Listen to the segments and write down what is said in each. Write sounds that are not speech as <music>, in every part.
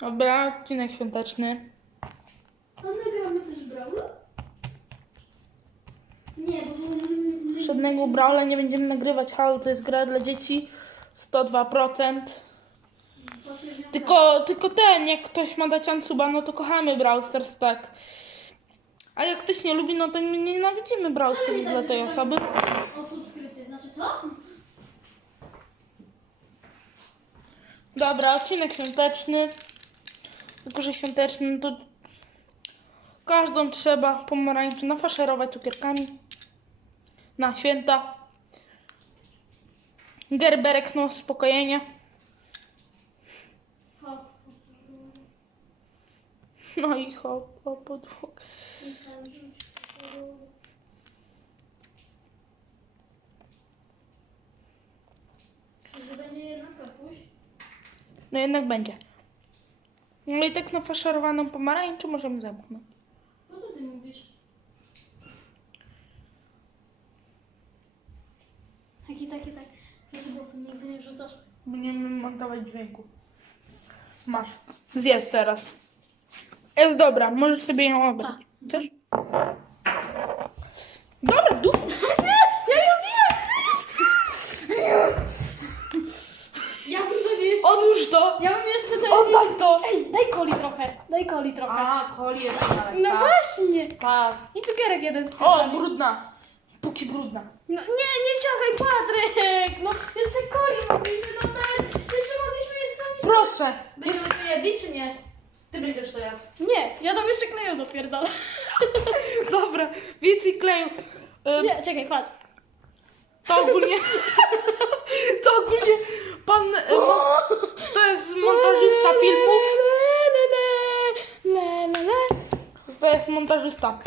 Dobra, odcinek świąteczny. A nagramy też Brawla? Nie, bo... Żadnego Brawla nie będziemy nagrywać. Halo, to jest gra dla dzieci. 102%. Poprzednio- Tylko, tylko ten, jak ktoś ma dać Ansuba, no to kochamy Brawl Stars, tak. A jak ktoś nie lubi, no to nie nienawidzimy Brawl Stars dla tej osoby. O subskrypcję, znaczy co? Dobra, odcinek świąteczny. Tylko, że świąteczny, no to każdą trzeba pomarańczy nafaszerować cukierkami. Na święta. Gerberek, no spokojenie. Hop. No i hop, jedna kapuś. No jednak będzie. No i tak nafaszerowaną pomarańczę możemy zamknąć. No co ty mówisz? Jaki takie tak... Jaki głosem nigdy nie wrzucasz? Będziemy montować dźwięku. Masz. Zjedz teraz. Jest dobra, możesz sobie ją obrać. Chcesz? Dobra, du... Ja ją zjem! Ja bym pewnie Odłóż to! Ja bym jeszcze ten... Oddaj to! Ej, daj coli trochę. Daj coli trochę. A, koli jeszcze dalej. No właśnie. tak. I cukierek jeden z O, brudna. Póki brudna. No nie, nie ciachaj Patryk! No jeszcze coli mogliśmy dodać. Jeszcze mogliśmy je spełnić. Proszę! Będziemy to jedli czy nie? Ty będziesz to jadł. Nie, ja tam jeszcze kleju dopierdolę. <laughs> Dobra, więcej kleju. Ym, Nie, czekaj, patrz. To ogólnie... <laughs> To ogólnie pan... To jest montażysta.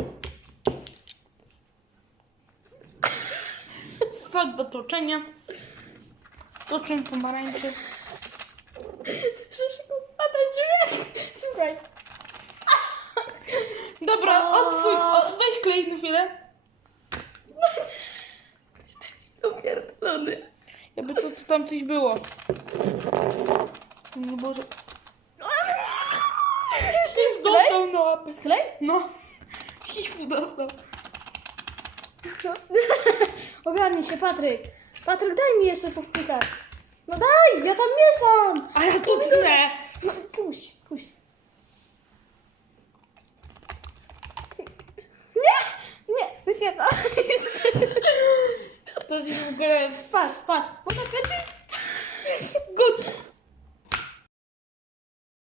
Sok do tłoczenia. Tłoczeń pomarańczy. Słyszysz, pada dźwięk. Słuchaj. Dobra, odsuń, o, weź klej na chwilę. Dopierdolony. Jakby to, to tam coś było. Nie Boże. Łapy. Sklej? No. <laughs> Hiv dostał. <laughs> Ogarnij się, Patryk. Patryk, daj mi jeszcze powtykać. No daj, ja tam mieszam. A ja to tnę. No, puść, puść. Nie, nie, wypierdalaj. To ci w ogóle... Patrz, patrz. Można kręcić?